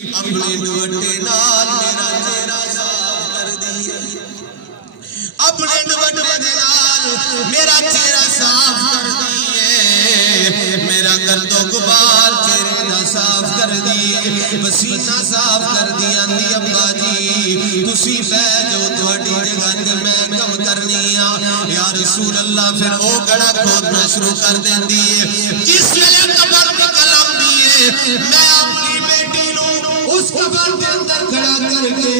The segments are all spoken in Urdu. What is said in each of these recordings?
اپنے دوٹے نال میرا چہرہ صاف کر دیے، اپنے دوٹے نال میرا چہرہ صاف کر دیے، میرا گرد و غبار چہرے دا صاف کر دیے، پسینہ صاف کر دیا۔ دی ابا جی تسی بہ جو تہاڈی جگہ تے میں کم کرنی آ یا رسول اللہ، پھر او گڑا کھودنا شروع کر دیندی ہے۔ جس ویلے قبر نکل آندی ہے، میں اپنی بیٹی نو اس قبر کے اندر کھڑا کر کے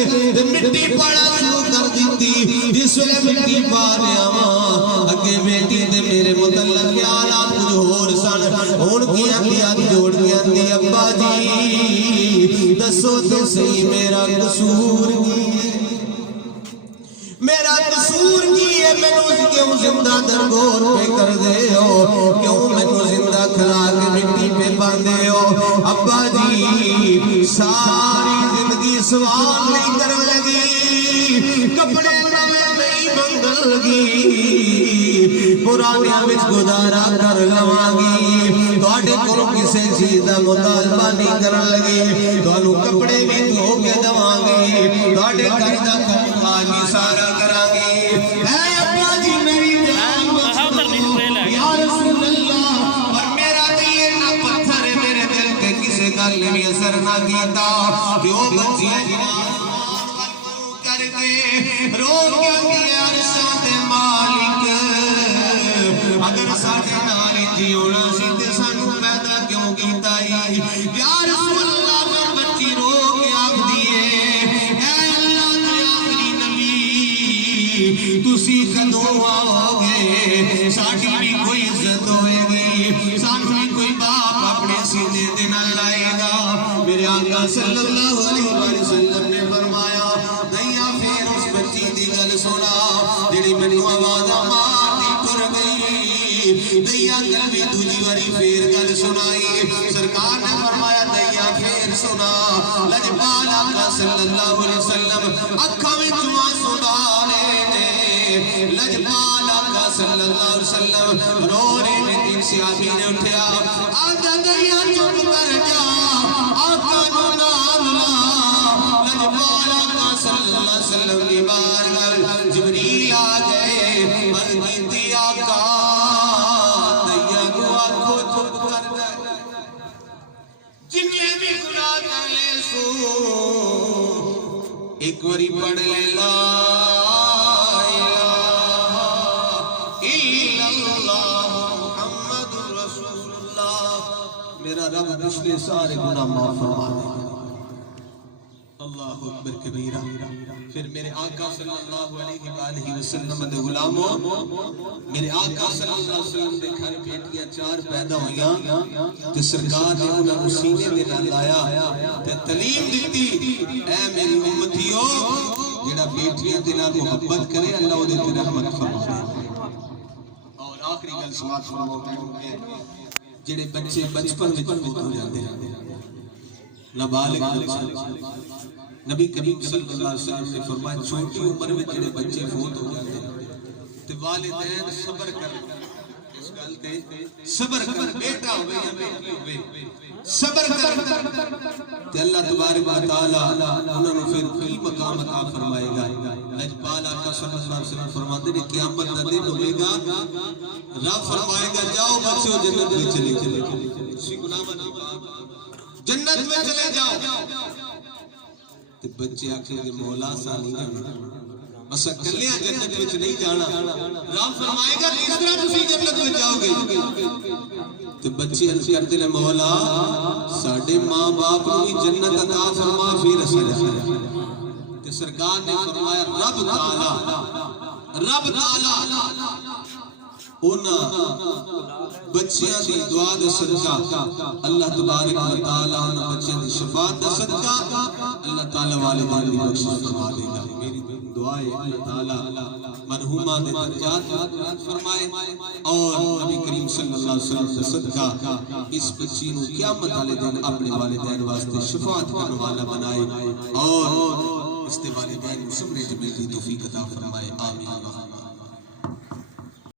مٹی پاڑا شروع کر دیتی۔ جس ویلے مٹی پا رہا واں اگے بیٹی تے میرے متعلق خیالات کچھ ہور سن، ہن کیاں کیا جوڑ کے اندی ابا جی دسو تو صحیح میرا قصور کی ہے، میرا قصور کی ہے؟ مینوں کیوں زندہ درگور پہ کر دے ہو، کیوں مینوں زندہ کھلا کے مٹی پہ باندھے ہو؟ ابا جی ساری زندگی سوال نہیں کرن لگی، کپڑے نوے نہیں منگن لگی، پرانیاں وچ گزارا کر لواں گی، تہاڈے کولوں کسے چیز دا مطالبہ نہیں کرن لگی، تانوں کپڑے بھی دھو کے دواں گی، تہاڈے گھر دا کم کاج بھی سارا کراں گی۔ اے ابا جی میری جان یا رسول اللہ، اور میرا دل نہ پتھر ہے، میرے دل تے کسے گل نے اثر نہ کیتا، جو بچیاں کر کے رو کے عرشاں دے مالک، اگر ساڈے نال جی ہونا سی تے سانوں پیدا کیوں کیتا ہے؟ یا رسول اللہ پھر بچی رو کے آکھدی ہے، اے اللہ دے آخری نبی تسی کدوں آؤ گے؟ ساڈی بھی کوئی عزت ہوئے گی، سانوں بھی کوئی باپ اپنے سینے تے نہ لائے گا۔ میرے آقا صلی اللہ علیہ وسلم نے فرمایا دیا پھر اس بچی دی گل سنا جڑی مینوں آوازاں مارتی ٹر گئی، دیا گل بھی دوجی واری پھر گل سنائی، سرکار نے فرمایا دیا پھر سنا۔ لجپال آقا صلی اللہ علیہ وسلم اکھاں وچوں آنسو ڈالے نے، لجپال آقا صلی اللہ علیہ وسلم رو رہے نے۔ تین صحابی نے اٹھیا، آجا دیا چپ کر جا، آقا نو نام لا۔ لجپال آقا صلی اللہ علیہ وسلم کی بارگاہ جبریل آ گئے، عرض کیتی آقا دیا کو آکھو چپ کر جائے، جنہیں بھی گناہ کر لے سو ایک واری پڑھ لے لا الہ الا اللہ محمد رسول اللہ، میرا رب پچھلے سارے گناہ معاف فرما دے۔ اللہ اکبر کبیرہ۔ پھر میرے آقا صلی اللہ علیہ وآلہ وسلم دے غلاموں، میرے آقا صلی اللہ علیہ وسلم دے گھر بیٹیاں چار پیدا ہوئیاں تے سرکار نے انہاں نوں سینے دے نال لایا تے تعلیم دتی، اے میری امتیو جڑا بیٹیاں دے نال محبت کرے اللہ اودے تے رحمت فرما دے۔ اور آخری گل سماعت فرماؤ کہ جڑے بچے بچپن وچ فوت ہو جاندے ہیں، نابالغ بچے، نبی کریم صلی اللہ علیہ وسلم نے فرمایا چھوٹی عمر میں جڑے بچے فوت ہو جاتے ہیں تے والدین صبر کر، اس گل تے صبر کر، بیٹا ہوئے یا بیٹی ہوئے صبر کر تے اللہ تبارک و تعالی انہاں نوں پھر کی مقام عطا فرمائے گا۔ لجپال آقا صلی اللہ علیہ وسلم فرماتے ہیں قیامت کا دن ہوئے گا، رب فرمائے گا جاؤ بچو جنت میں چلے جاؤ، کسی گناہ مت جنت میں چلے جاؤ۔ تے بچے آکھیں گے مولا سا نہیں جانا، بس کلیاں جنت وچ نہیں جانا، رب فرمائے گا کس طرح تسی جنت وچ جاؤ گے؟ تے بچے عرض کرتے ہیں مولا ساڈے ماں باپ نوں ہی جنت عطا فرما پھر اسی رہے۔ تے سرکار نے فرمایا رب تعالی انہاں بچیاں دی دعا دے صدقہ اللہ تبارک و تعالی انہاں بچیاں دی شفاعت دا صدقہ اللہ تعالی والدین دی بخشش فرما دے گا۔ میری دعا ہے اللہ تعالی مرحومہ دے درجات فرمائے اور نبی کریم صلی اللہ علیہ وسلم دے صدقہ اس بچی نو قیامت والے دن اپنے والدین واسطے شفاعت کرنے والا بنائے اور اس دے والدین صبر جمیل دی توفیق عطا فرمائے۔ آمین۔